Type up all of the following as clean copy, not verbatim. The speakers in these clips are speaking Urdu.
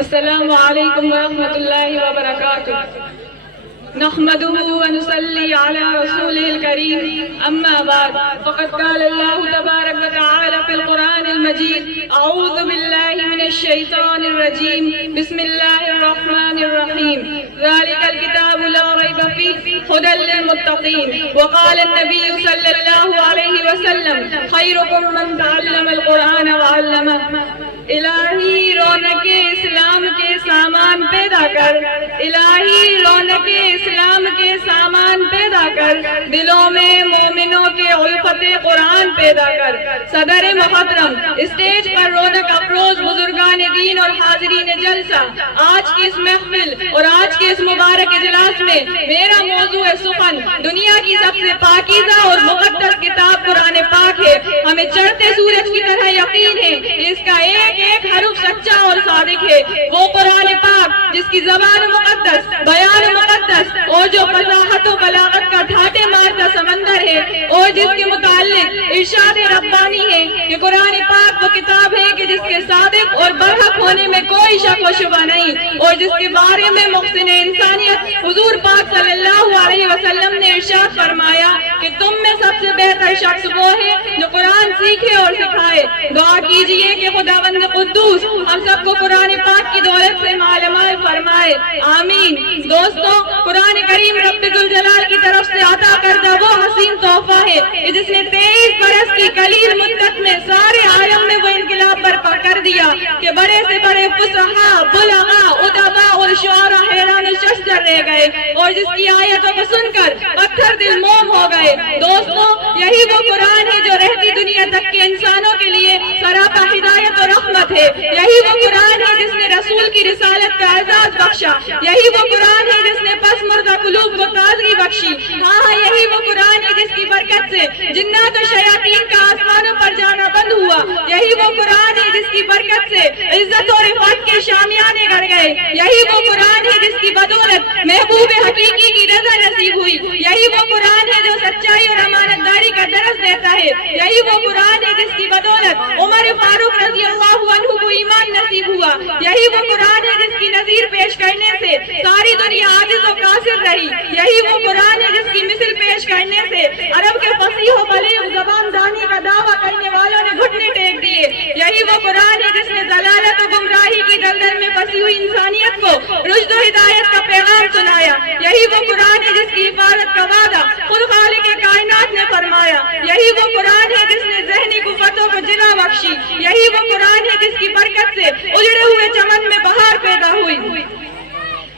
السلام علیکم ورحمۃ اللہ وبرکاتہ نحمده ونصلي على رسوله الكريم أما بعد فقد قال الله تبارك وتعالى في القرآن المجيد أعوذ بالله من الشيطان الرجيم بسم الله الرحمن الرحيم ذلك الكتاب لا ريب فيه هدى للمتقين وقال النبي صلى الله عليه وسلم خيركم من تعلم القرآن وعلمه الہی رونق اسلام کے سامان پیدا کر، الہی رونق اسلام کے سامان پیدا کر، دلوں میں مومنوں کے الفت قرآن پیدا کر۔ صدر محترم، اسٹیج پر رونق افروز بزرگان دین اور حاضرین جلسہ، آج کی اس محفل اور آج کے اس مبارک اجلاس میں میرا موضوع سخن دنیا کی سب سے پاکیزہ اور مقدس کتاب قرآن پاک ہے۔ ہمیں چڑھتے سورج کی طرح یقین ہے کہ اس کا ایک حرف سچا اور صادق ہے، وہ قرآن پاک جس کی زبان مقدس، بیان مقدس اور جو فصاحت و بلاغت کا ڈھاٹے مارتا سمندر ہے، اور جس کے متعلق ارشاد ربانی ہے کہ قرآن پاک وہ کتاب ہے کہ جس کے صادق اور برحق ہونے میں کوئی شک و شبہ نہیں، اور جس کے بارے میں محسن انسانیت حضور پاک صلی اللہ علیہ وسلم نے ارشاد فرمایا کہ تم میں سب سے بہتر شخص وہ ہے جو قرآن سیکھے اور سکھائے۔ دعا کیجئے کہ خداوند قدوس ہم سب کو قرآن پاک کی دولت سے مالا مال فرمائے، آمین۔ دوستو، قرآن کریم رب ذوالجلال کی طرف سے عطا کردہ وہ حسین تحفہ ہے کہ جس نے 23 برس کی قلیل مدت میں سارے عالم میں وہ انقلاب برپا کر دیا کہ بڑے سے بڑے فصحاء، بلغاء، ادباء اور شعراء حیران و ششدر رہ گئے، اور جس کی آیتوں کو سن کر پتھر دل موم ہو گئے۔ دوستو، یہی وہ قرآن ہے جو رہتی دنیا تک کے انسانوں کے لیے سراپا ہدایت اور رحمت ہے۔ یہی وہ قرآن ہے جس نے رسول کی رسالت کا اعزاز بخشا، یہی وہ قرآن ہے جس نے پس مردہ قلوب کو تازگی بخشی، ہاں یہی وہ قرآن ہے جس کی برکت سے جنات و شیاطین کا آسمانوں پر جانا بند ہوا، یہی وہ قرآن ہے جس کی برکت سے عزت اور رفعت کے شامیانے گڑ گئے، یہی وہ قرآن ہے جس کی بدولت محبوب حقیقی کی رضا نصیب ہوئی، یہی وہ قرآن ہے جو سچائی اور امانت داری کا درس دیتا ہے، یہی وہ قرآن ہے جس کی بدولت عمر فاروق رضی اللہ عنہ کو ایمان نصیب ہوا، یہی وہ قرآن ہے جس کی نظیر پیش کرنے سے ساری دنیا عاجز و قاصر رہی، یہی وہ قرآن ہے جس کی مثل پیش کرنے سے عرب کے فصیح و بلیغ زبان دانی کا دعویٰ کرنے والوں نے گھٹنے ٹیک دیے، یہی وہ قرآن ہے جس نے ضلالت و گمراہی کی دلدل میں پھنسی ہوئی انسانیت کو رشد و ہدایت کا پیغام سنایا، یہی وہ قرآن ہے جس کی حفاظت کا وعدہ خود خالق کائنات نے فرمایا، یہی وہ قرآن ہے جس نے ذہنی قوتوں کو جلا بخشی، یہی وہ قرآن ہے جس کی برکت سے اجڑے ہوئے چمن میں بہار پیدا ہوئی۔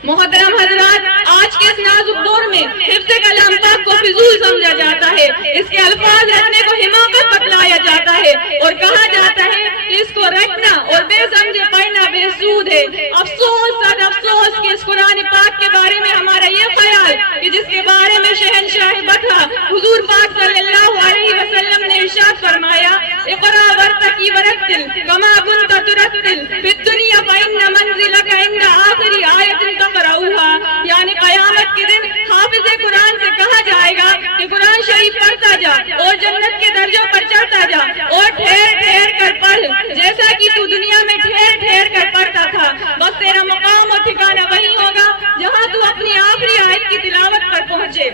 محترم حضرات، آج کے اس نازک دور میں حفظ کلام پاک کو فضول سمجھا جاتا ہے، اس کے الفاظ رکھنے کو حماقت بتلایا جاتا ہے اور کہا جاتا ہے کہ اس کو رکھنا اور بے سمجھے پڑھنا بے سود ہے۔ افسوس صد افسوس کہ اس قرآن پاک کے بارے میں ہمارا یہ خیال کہ جس کے بارے میں شہنشاہ بطحہ حضور پاک صلی اللہ علیہ وسلم نے ارشاد فرمایا اقرا ورتقی ورتل کما کنت ترتل فی الدنیا فإن منزلک عند آخر آیت تقرؤها، یعنی قیامت کے دن حافظ قرآن سے کہا جائے گا کہ قرآن شریف پڑھتا جا اور جنت کے درجوں پر چڑھتا جا اور ٹھہر ٹھہر کر پڑھ جیسا کہ تو دنیا میں ٹھہر ٹھہر کر پڑھتا تھا، بس تیرا مقام اور ٹھکانہ وہی ہوگا جہاں تو اپنی آخری آیت کی تلاوت پر پہنچے۔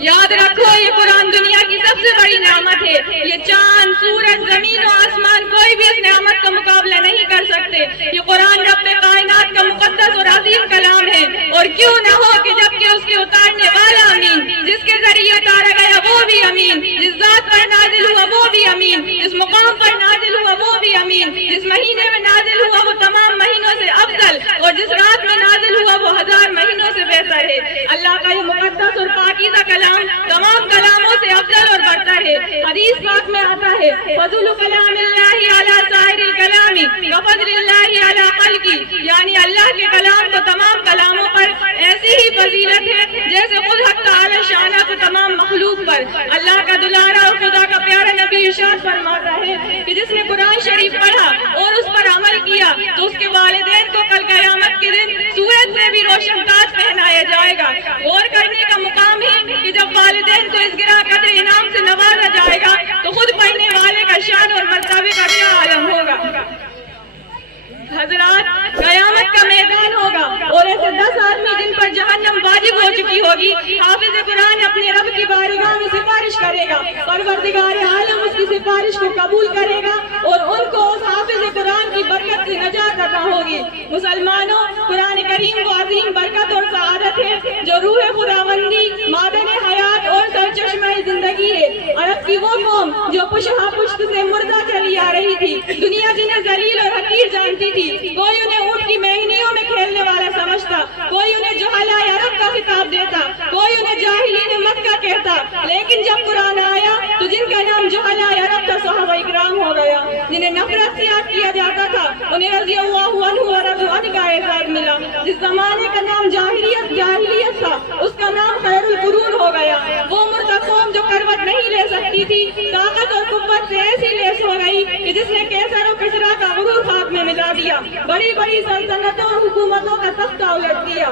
یاد رکھو، یہ قرآن دنیا کی سب سے بڑی نعمت ہے، یہ چاند، سورج، زمین و آسمان کوئی بھی اس نعمت کا مقابلہ نہیں کر سکتے۔ یہ قرآن رب کائنات کا مقدس اور عظیم کلام ہے، اور کیوں نہ ہو کہ جبکہ اس کے اتارنے والا امین، جس کے ذریعے اتارا گیا وہ بھی امین، جس ذات پر نازل ہوا وہ بھی امین، جس مقام پر نازل ہوا وہ بھی امین، جس مہینے میں نازل ہوا وہ تمام مہینوں سے افضل، اور جس رات میں نازل ہوا وہ 1000 مہینوں سے بہتر ہے۔ اللہ کا یہ مقدس اور پاکیزہ کلام تمام کلاموں سے افضل اور برتر ہے۔ حدیث پاک میں آتا ہے فضل کلام اللہ علی سائر الکلام کفضل اللہ علی خلقی، یعنی اللہ کے کلام کو تمام کلاموں پر ایسی ہی فضیلت ہے جیسے خود حق تعالی شانہ کو تمام مخلوق پر۔ اللہ کا دلارا اور خدا کا پیارا نبی ارشاد فرماتا ہے کہ جس نے قرآن شریف پڑھا اور اس پر عمل کیا تو اس کے والدین کو کل قیامت کے دن سورج سے بھی روشن تاج پہنایا جائے گا۔ غور کرنے کا مقام ہے کہ جب والدین کو اس گراں قدر انعام سے نوازا جائے گا تو خود پڑھنے والے کا شان اور مرتبے کا کیا عالم ہوگا۔ حضرات قیامت کا میدان ہوگا اور ایسے 10 آدمی جن پر جہنم واجب ہو چکی ہوگی، حافظ قرآن اپنے رب کی بارگاہ میں سفارش کرے گا، پروردگار عالم اس کی سفارش کو قبول کرے گا اور ان کو اس حافظ قرآن کی برکت سے نجات عطا ہوگی۔ مسلمانوں، قرآن کریم وہ عظیم برکت اور سعادت ہے جو روح خداوندی، معدن حیات اور سرچشمہ زندگی ہے۔ عرب کی وہ قوم جو پشت سے مردہ چلی آ رہی تھی، دنیا جنہیں ذلیل اور حقیر جانتی تھی، کوئی انہیں اونٹ کی مہنگیوں میں کھیلنے والا سمجھتا، کوئی انہیں جہلاء عرب کا خطاب دیتا، کوئی انہیں جاہلین مکہ کہتا، لیکن جب قرآن آیا تو جن کا نام جہلاء عرب کا صحابہ اکرام ہو گیا، جنہیں نفرت سے یاد کیا جاتا تھا، انہیں رضی اللہ عنہ و رضوا عنہ کا اعزاز ملا۔ جس زمانے کا نام جاہلیت تھا، اس کا نام خیر القرون ہو گیا۔ وہ مردہ قوم جو کروٹ نہیں لے سکتی تھی، طاقت اور قوت سے ایسی لیس ہو گئی کہ جس نے کیسر و کسریٰ کا غرور خاک میں ملا دیا، بڑی بڑی سلطنتوں اور حکومتوں کا تختہ الٹ دیا۔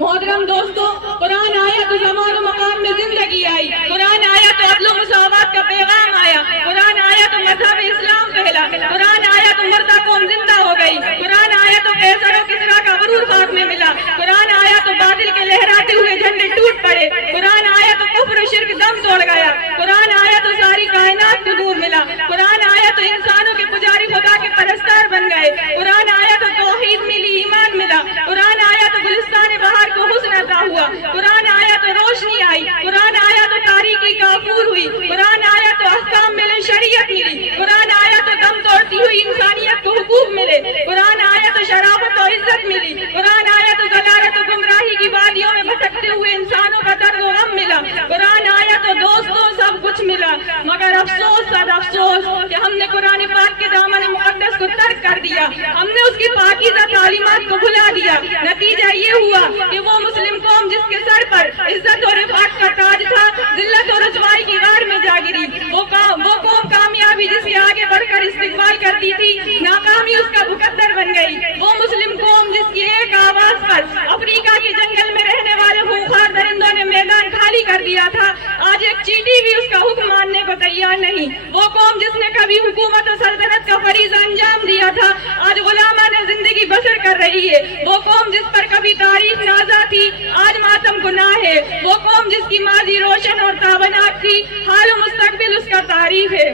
محترم دوستو، قرآن آیا تو زمان و مقام میں زندگی آئی، قرآن آیا تو عدل و مساوات کا پیغام آیا، قرآن آیا تو مذہب اسلام پھیلا، قرآن آیا تو مردہ قوم زندہ ہو گئی، قرآن آیا تو کیسر و کسریٰ کا غرور خاک میں ملا، قرآن آیا تو باطل کے لہراتے ہوئے جھنڈے ٹوٹ پڑے، قرآن آیا تو کفر و شرک دم توڑ گیا، قرآن آیا تو ساری کائنات کو نور ملا، قرآن آیا تو انسانوں کے پجاری خدا کے پرستار بن گئے، قرآن آیا تو توحید ملی، ایمان ملا، قرآن آیا تو گلستان بہار کو حسن عطا ہوا، قرآن آیا تو روشنی آئی، قرآن آیا تو تاریکی کافور ہوئی، قرآن آیا تو احکام ملے، شریعت ملی، قرآن آیا تو دم توڑتی ہوئی انسانیت کو حقوق ملے، قرآن آیا تو شرافت و عزت ملی، قرآن آیا تو ضلالت و گمراہی کی وادیوں میں بھٹکتے ہوئے انسانوں کا درد و غم ملا، قرآن آیا تو دوستوں سب کچھ ملا۔ مگر افسوس صد افسوس کہ ہم نے قرآن پاک کے دامن مقدس کو ترک کر دیا، ہم نے اس کی پاکیزہ تعلیمات کو بھلا دیا۔ نتیجہ یہ ہوا کہ وہ مسلم قوم جس کے سر پر عزت اور رفعت کا تاج تھا، ذلت اور رسوائی کی غار میں جا گری۔ وہ قوم کامیابی جس کے آگے بڑھ کر استقبال کرتی تھی، ناکامی اس کا مقدر بن گئی۔ وہ مسلم قوم جس کی ایک آواز پر افریقہ کے جنگل میں رہنے والے خونخوار درندوں نے میدان خالی کر دیا تھا، آج ایک چیٹی بھی اس کا حکم ماننے کو تیار نہیں۔ وہ قوم جس نے کبھی حکومت و سلطنت کا فریضہ انجام دیا تھا، آج غلامانہ زندگی بسر کر رہی ہے۔ وہ قوم جس پر کبھی تاریخ نازا تھی، آج ماتم گناہ ہے۔ وہ قوم جس کی ماضی روشن اور تابناک تھی، حال و مستقبل اس کا تعریف ہے۔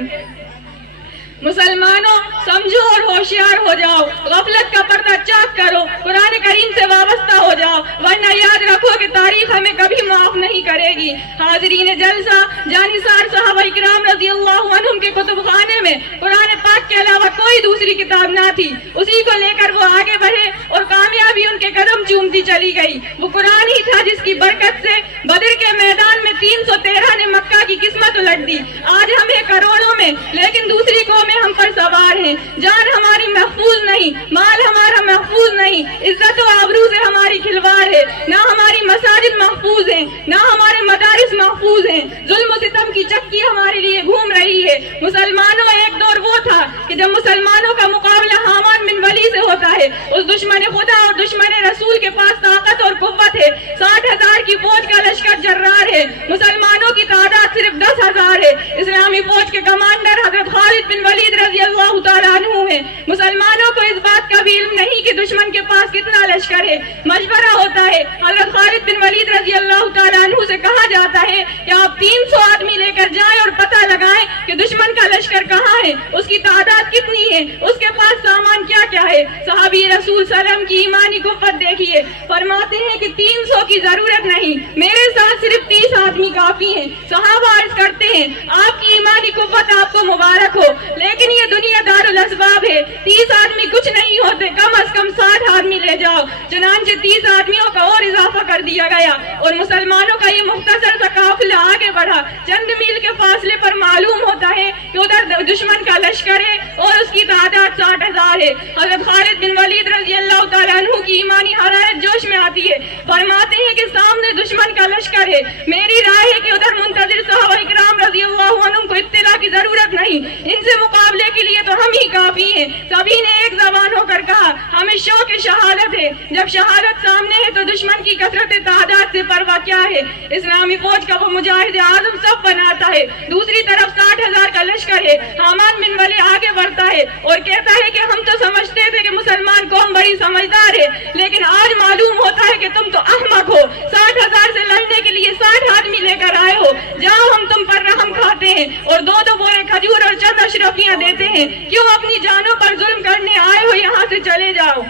مسلمانوں، سمجھو اور ہوشیار ہو جاؤ، غفلت کا پردہ چاک کرو، قرآن کریم سے وابستہ ہو جاؤ، ورنہ یاد رکھو کہ تاریخ ہمیں کبھی معاف نہیں کرے گی۔ حاضرین جلسہ، جانثار صحابہ اکرام رضی اللہ عنہم کے کتب خانے میں قرآن پاک کے علاوہ کوئی دوسری کتاب نہ تھی، اسی کو لے کر وہ آگے بڑھے اور کامیابی ان کے قدم چومتی چلی گئی۔ وہ قرآن ہی تھا جس کی برکت سے بدر کے میدان میں 313 نے مکہ کی قسمت الٹ دی۔ آج ہمیں کروڑوں میں، لیکن دوسری قوم ہم پر سوار ہیں۔ جان ہماری محفوظ نہیں، مال ہمارا محفوظ نہیں، عزت و آبرو سے ہماری کھلواڑ ہے، نہ ہماری مساجد محفوظ ہیں، نہ ہمارے مدارس محفوظ ہیں، ظلم و ستم کی چکی ہمارے لیے گھوم رہی ہے۔ مسلمانوں، ایک دور وہ تھا کہ جب مسلمانوں کا مقابلہ حامان بن ولی سے ہوتا ہے، اس دشمن خدا اور دشمن رسول کے پاس طاقت اور قوت ہے، 60,000 کی فوج کا لشکر جرار ہے، مسلمانوں کی تعداد صرف 10,000 ہے۔ اسلامی فوج کے کمانڈر حضرت خالد بن ولید رضی اللہ تعالیٰ عنہ ہیں۔ مسلمانوں کو اس بات کا بھی علم نہیں کہ دشمن کے پاس کتنا لشکر ہے۔ مشورہ ہوتا ہے، حضرت خالد بن ولید رضی اللہ تعالیٰ عنہ سے کہا جاتا ہے کہ آپ 300 آدمی لے کر جائیں اور پتہ لگائیں کہ دشمن کا لشکر کہاں ہے، اس کی تعداد کتنی ہے، اس کے پاس سامان کیا کیا ہے۔ صحابی رسول صلی اللہ علیہ وسلم کی ایمانی قوت دیکھیے، فرماتے ہیں کہ 300 کی ضرورت نہیں، میرے ساتھ صرف 30 آدمی کافی ہیں۔ صحابہ عرض کرتے ہیں، آپ کی ایمانی قوت آپ کو مبارک ہو، لیکن یہ دنیا دار الاسباب ہے، 30 آدمی کچھ نہیں ہوتے، کم از کم 60 آدمی لے جاؤ۔ چنانچہ 30 آدمیوں کا اور اضافہ کر دیا گیا اور مسلمانوں کا یہ مختصر سا قافلہ آگے بڑھا۔ چند میل کے فاصلے پر معلوم ہوتا ہے کہ ادھر دشمن کا لشکر ہے اور اس کی تعداد 60,000 ہے۔ حضرت خالد بن ولید رضی اللہ تعالیٰ عنہ کی ایمانی حرارت جوش میں آتی ہے، فرماتے ہیں کہ سامنے دشمن کا لشکر ہے، میری رائے ہے کہ ادھر منتظر صحابہ اکرام رضی اللہ عنہ کو اطلاع کی ضرورت نہیں، ان سے مقابلے کے لیے تو ہم ہی کافی ہیں۔ سبھی نے ایک زبان ہو کر کہا، ہمیں شوق شہادت ہے، جب شہادت سامنے ہے تو دشمن کی کثرت تعداد سے پرواہ کیا ہے؟ اسلامی فوج کا وہ مجاہد اعظم سب بناتا ہے، دوسری طرف 60,000 کا لشکر ہے۔ حامان بن ولی آگے بڑھتا ہے اور کہتا ہے کہ ہم تو سمجھتے تھے کہ مسلمان قوم بڑی سمجھدار ہے، لیکن آج معلوم ہوتا ہے کہ تم تو احمق ہو، 60,000 سے لڑنے کے لیے 60 آدمی لے کر آئے ہو، جاؤ ہم تم پر رحم کھاتے ہیں اور 2 بوئے کھجور اور چند اشرفیاں دیتے ہیں، کیوں اپنی جانوں پر ظلم کرنے آئے ہو، یہاں سے چلے جاؤ۔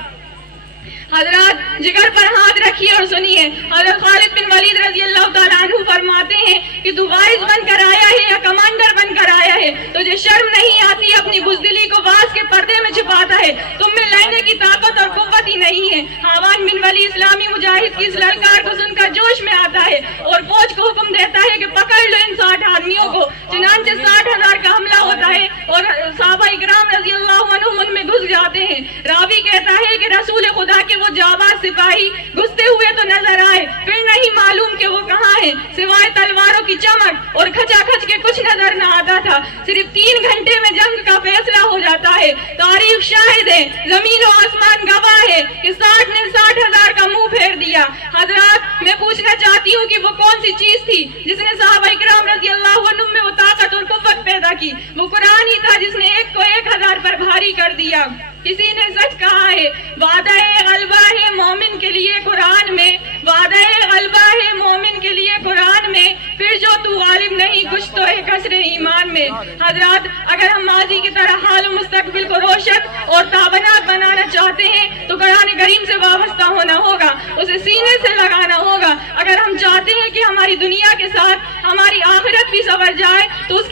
حضرات جگر پر ہاتھ رکھیے اور سنیے، حضرت خالد بن ولید رضی اللہ تعالیٰ عنہ فرماتے ہیں کہ تو وائز بن کر آیا ہے یا کمانڈر بن کر آیا ہے؟ تجھے شرم نہیں آتی؟ اپنی بزدلی کو باز کے پردے میں چھپاتا ہے، تم میں لڑنے کی طاقت اور قوت ہی نہیں ہے۔ حامان بن ولی اسلامی مجاہد کی اس للکار کو سن کر جوش میں آتا ہے اور فوج کو حکم دیتا ہے کہ پکڑ لو ان 60 آدمیوں کو۔ چنانچہ 60,000 کا حملہ ہوتا ہے اور صحابہ اکرام رضی اللہ عنہم ان میں گھس جاتے ہیں۔ راوی کہتا ہے کہ رسول خدا کے وہ جانباز سپاہی گھستے ہوئے تو نظر آئے، پھر نہیں معلوم کہ وہ کہاں ہیں، سوائے تلواروں کی چمک اور کھچا کھچ کے کچھ نظر نہ آتا تھا۔ صرف 3 گھنٹے میں جنگ کا فیصلہ ہو جاتا ہے۔ تاریخ شاہد ہے، زمین و آسمان گواہ ہے کہ 60 نے 60,000 کا منہ پھیر دیا۔ حضرات میں پوچھنا چاہتی ہوں کہ وہ کون سی چیز تھی جس نے صحابہ اکرام رضی اللہ عنہ میں وہ طاقت اور قوت پیدا کی؟ وہ قرآن ہی تھا جس نے 1 کو 1,000 پر بھاری کر دیا۔ کسی نے سچ کہا ہے، وعدہ غلبہ ہے مومن کے لیے قرآن میں، وعدہ غلبہ ہے مومن کے لیے قرآن میں، پھر جو تو غالب نہیں کچھ تو ہے کثر ایمان میں۔ حضرات اگر ہم ماضی کی طرح حال و مستقبل کو روشن اور تابناک بنانا چاہتے ہیں تو قرآن کریم سے وابستہ ہونا ہوگا، اسے سینے سے لگانا ہوگا۔ اگر ہم چاہتے ہیں کہ ہماری دنیا کے ساتھ ہماری آخرت بھی سنور جائے تو اس کی